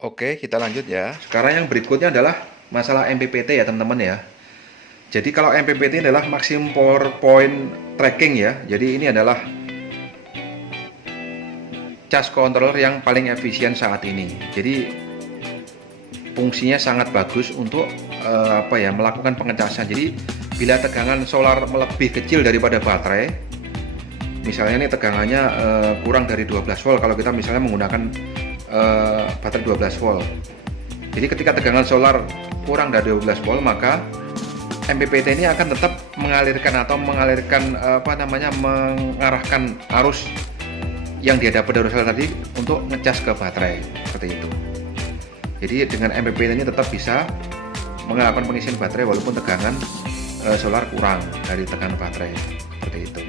Oke, kita lanjut ya. Sekarang yang berikutnya adalah masalah MPPT ya teman-teman ya. Jadi kalau MPPT adalah maximum power point tracking ya. Jadi ini adalah charge controller yang paling efisien saat ini. Jadi fungsinya sangat bagus untuk melakukan pengecasan. Jadi bila tegangan solar lebih kecil daripada baterai, misalnya ini tegangannya kurang dari 12 volt kalau kita misalnya menggunakan baterai 12 volt. Jadi ketika tegangan solar kurang dari 12 volt, maka MPPT ini akan tetap mengalirkan mengarahkan arus yang dihadapi dari sel tadi untuk ngecas ke baterai seperti itu. Jadi dengan MPPT ini tetap bisa melakukan pengisian baterai walaupun tegangan solar kurang dari tegangan baterai seperti itu.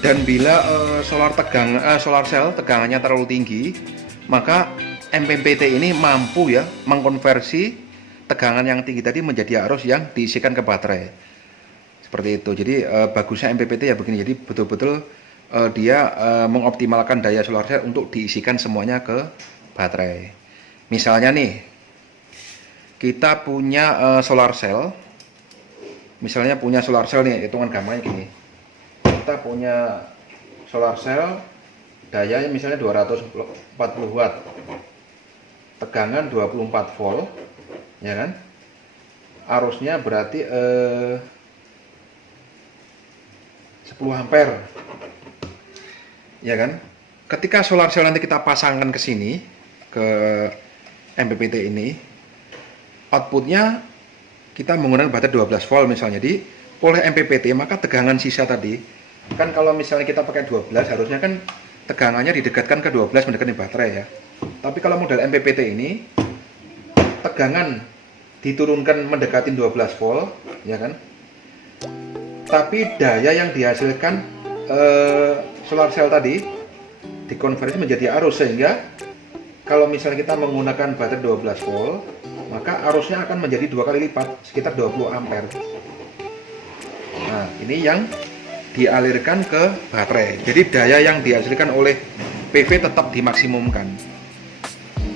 Dan bila solar cell tegangannya terlalu tinggi, maka MPPT ini mampu ya mengkonversi tegangan yang tinggi tadi menjadi arus yang diisikan ke baterai. Seperti itu. Jadi bagusnya MPPT ya begini. Jadi betul-betul dia mengoptimalkan daya solar cell untuk diisikan semuanya ke baterai. Misalnya nih, kita punya solar cell. Misalnya punya solar cell nih, hitungan gampangnya gini. Kita punya solar cell dayanya misalnya 240 watt, tegangan 24 volt ya kan, arusnya berarti 10 ampere ya kan. Ketika solar cell nanti kita pasangkan ke sini ke MPPT ini, outputnya kita menggunakan baterai 12 volt misalnya. Jadi oleh MPPT maka tegangan sisa tadi kan, kalau misalnya kita pakai 12 harusnya kan tegangannya didekatkan ke 12 mendekati baterai ya. Tapi kalau model MPPT ini tegangan diturunkan mendekati 12 volt ya kan. Tapi daya yang dihasilkan solar cell tadi dikonversi menjadi arus, sehingga kalau misalnya kita menggunakan baterai 12 volt maka arusnya akan menjadi 2 kali lipat, sekitar 20 ampere. Nah, ini yang dialirkan ke baterai. Jadi daya yang dihasilkan oleh PV tetap dimaksimumkan.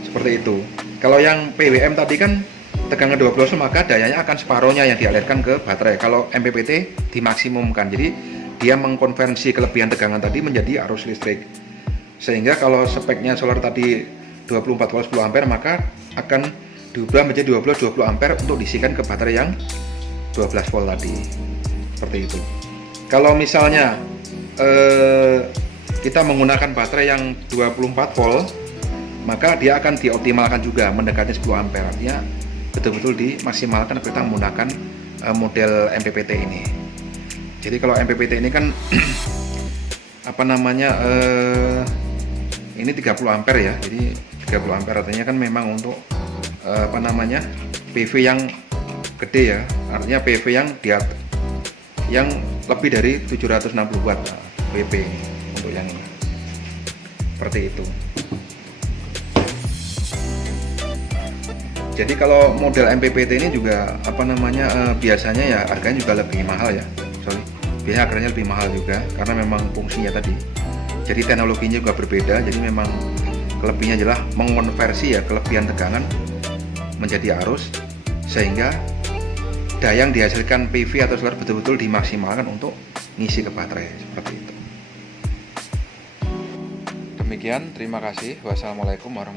Seperti itu. Kalau yang PWM tadi kan tegangan 12 volt, maka dayanya akan separohnya yang dialirkan ke baterai. Kalau MPPT dimaksimumkan. Jadi dia mengkonversi kelebihan tegangan tadi menjadi arus listrik. Sehingga kalau speknya solar tadi 24 volt 10 ampere, maka akan diubah menjadi 20 ampere untuk diisikan ke baterai yang 12 volt tadi. Seperti itu. Kalau misalnya kita menggunakan baterai yang 24 volt, maka dia akan dioptimalkan juga mendekati 10 ampere. Artinya betul-betul dimaksimalkan kita menggunakan model MPPT ini. Jadi kalau MPPT ini kan ini 30 ampere ya. Jadi 30 ampere artinya kan memang untuk PV yang gede ya. Artinya PV yang lebih dari 760 watt WP untuk yang ini. Seperti itu. Jadi kalau model MPPT ini juga biasanya ya harganya juga lebih mahal ya. Biasanya harganya lebih mahal juga karena memang fungsinya tadi. Jadi teknologinya juga berbeda. Jadi memang kelebihannya adalah mengonversi ya kelebihan tegangan menjadi arus, sehingga daya yang dihasilkan PV atau solar betul-betul dimaksimalkan untuk ngisi ke baterai seperti itu. Demikian, terima kasih. Wassalamualaikum warahmatullahi wabarakatuh.